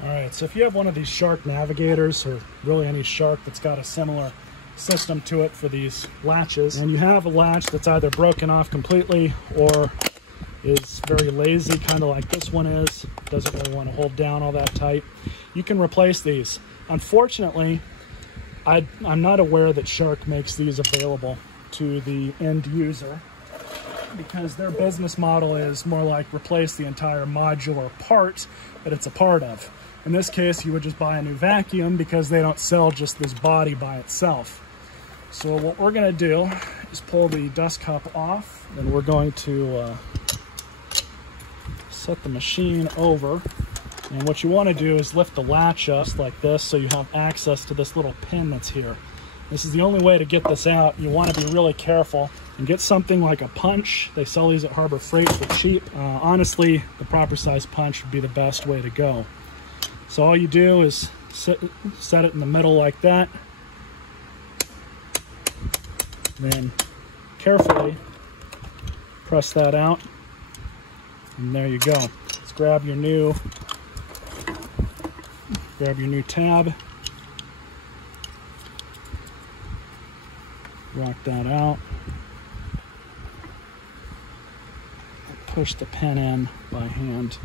All right, so if you have one of these Shark Navigators, or really any Shark that's got a similar system to it for these latches, and you have a latch that's either broken off completely or is very lazy, kind of like this one is, doesn't really want to hold down all that tight, you can replace these. Unfortunately, I'm not aware that Shark makes these available to the end user, because their business model is more like replace the entire modular part that it's a part of. In this case, you would just buy a new vacuum because they don't sell just this body by itself. So what we're going to do is pull the dust cup off, and we're going to set the machine over. And what you want to do is lift the latch up like this so you have access to this little pin that's here. This is the only way to get this out. You want to be really careful and get something like a punch. They sell these at Harbor Freight for cheap. Honestly, the proper size punch would be the best way to go. So all you do is set it in the middle like that. Then carefully press that out. And there you go. Let's grab your new tab. Rock that out. Push the pin in by hand.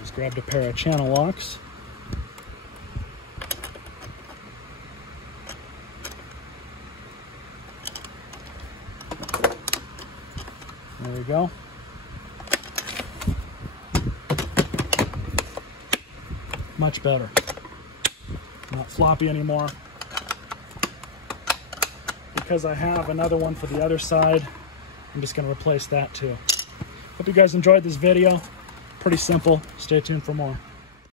Just grabbed a pair of channel locks. There we go. Much better. Not floppy anymore. Because I have another one for the other side, I'm just going to replace that too. Hope you guys enjoyed this video. Pretty simple. Stay tuned for more.